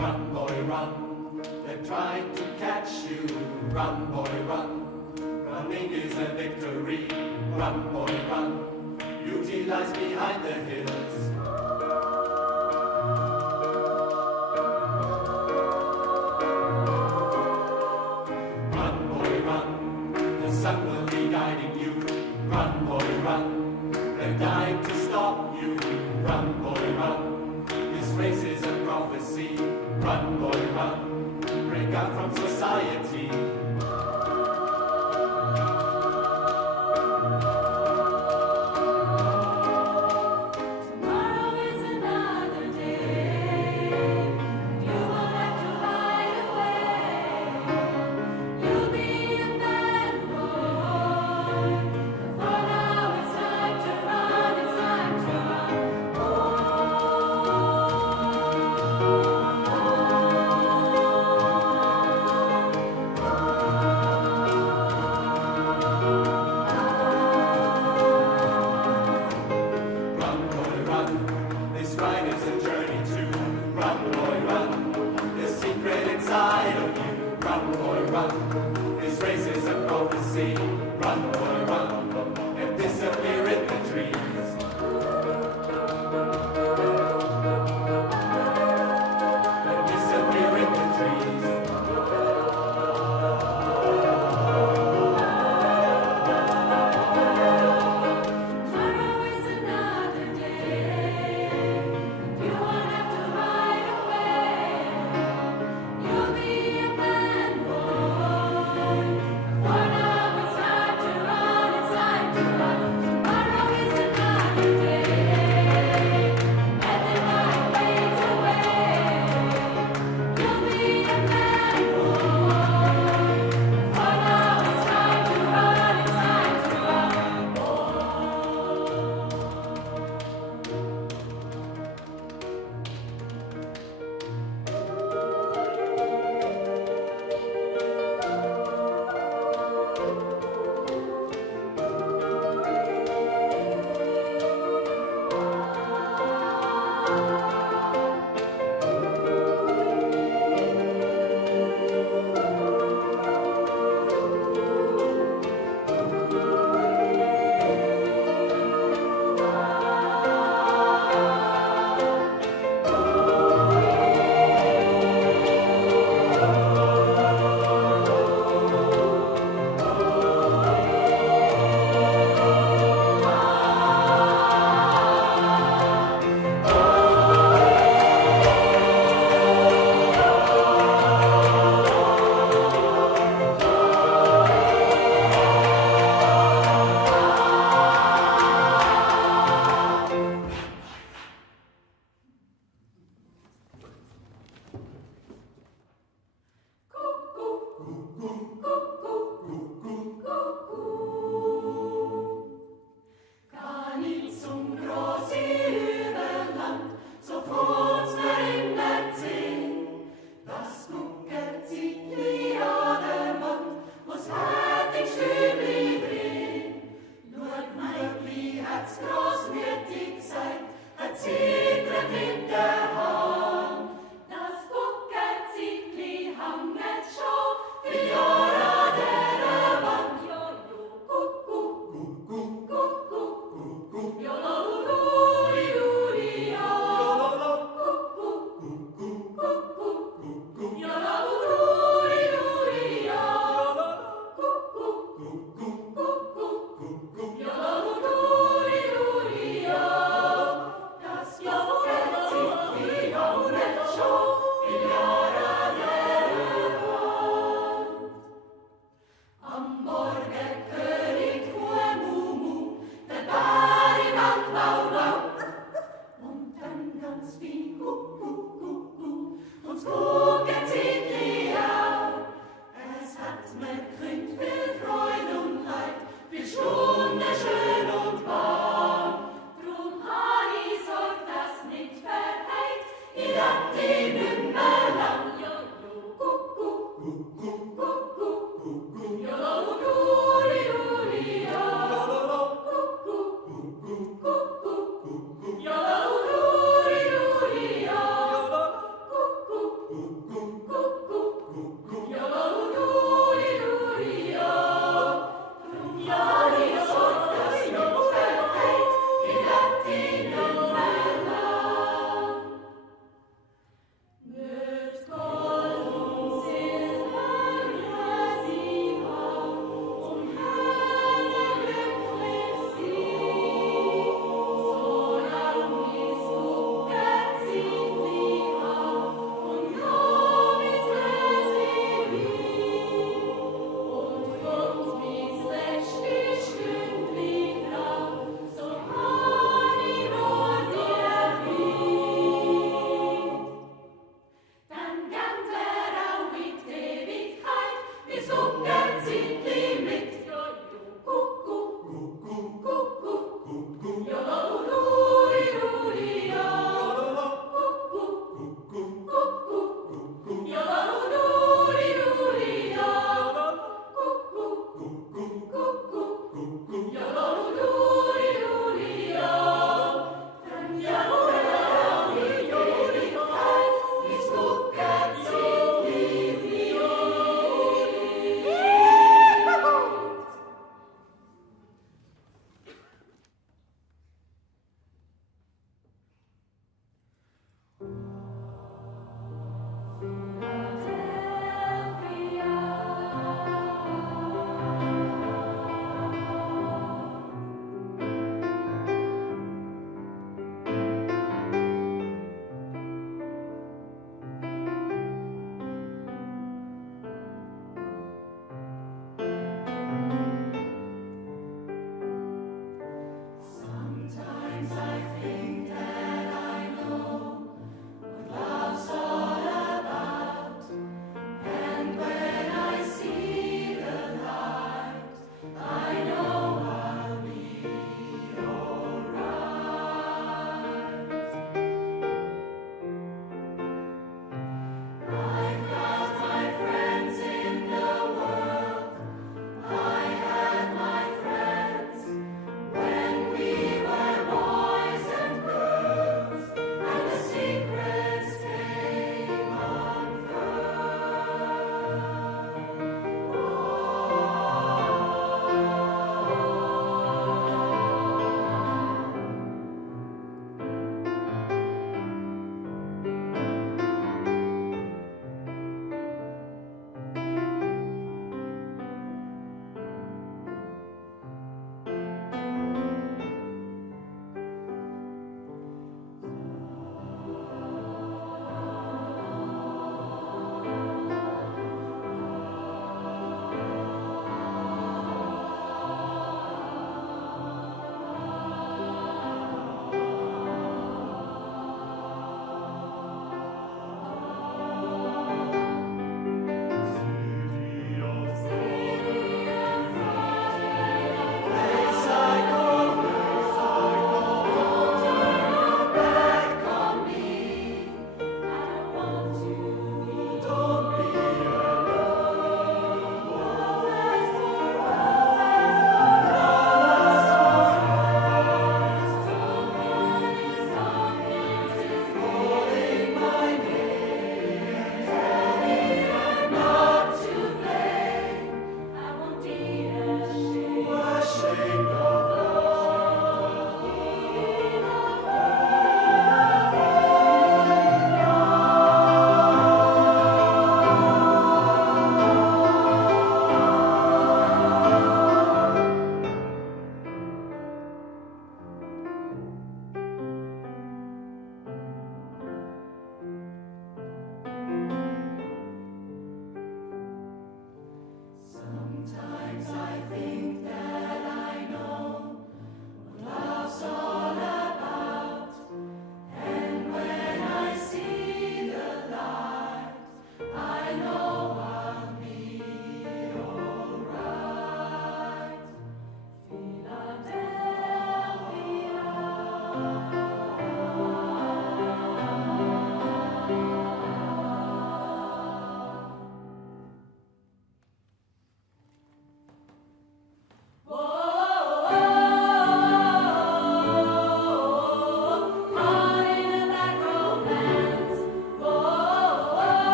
Run, boy, run. They're trying to catch you. Run, boy, run. Running is a victory. Run, boy, run. Beauty lies behind the hills. Run, boy, run. The sun will be guiding you. Run, boy, run. They're dying to stop you. Run, boy, run. This race is a prophecy. Run, boy, run. Break out from society.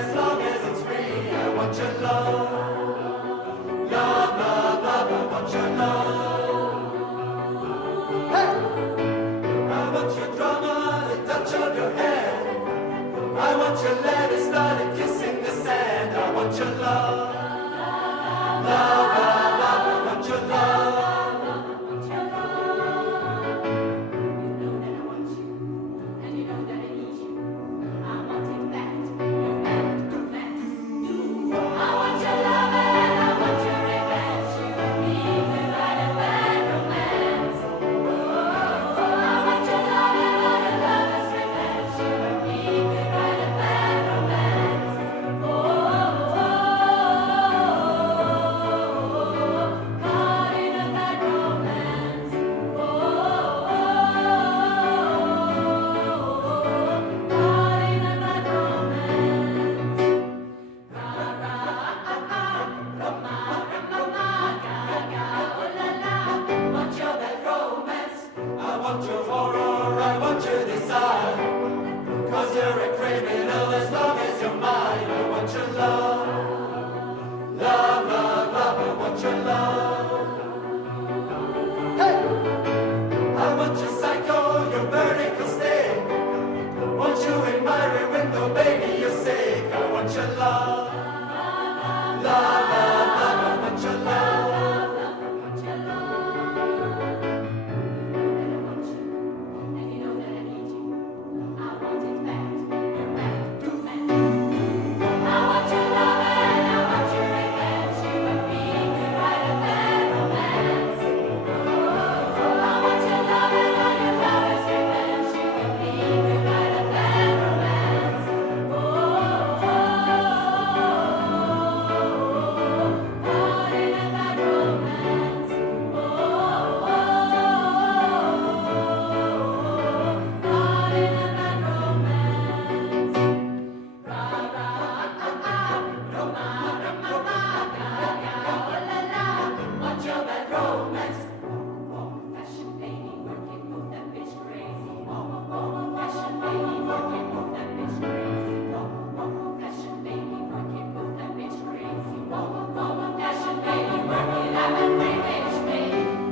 as long as it's free. I want your love. Love, love, love, I want your love. Hey! I want your drama, the touch of your hand. I want your letter started kissing the sand. I want your love. Love, love, love, I want your love. I want your horror, I want your desire. 'Cause you're a criminal as long as you're mine. I want your love. Love, love, love, I want your love. Hey! I want your psycho, your vertical stick. Want you in my rear window, baby, you're sick. I want your love. Love, love, love, I want your love.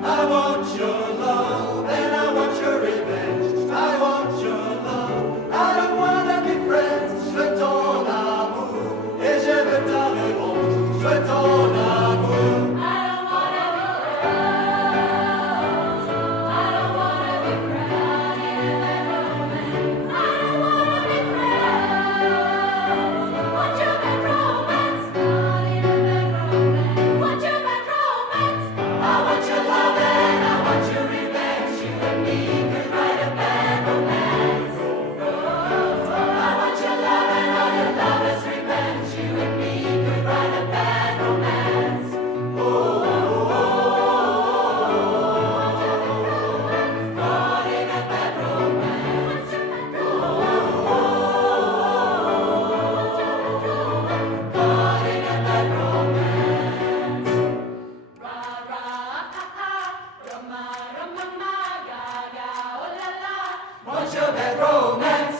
I want your love and I want your revenge. I want your love. I don't wanna be friends. Je veux ton amour et je veux ta revanche. Je veux ton amour. I don't wanna be friends. I don't wanna be friends. I don't wanna be friends. Want your bad romance. Not in a bad romance. Want your bad romance. I want your love. Want your bad romance.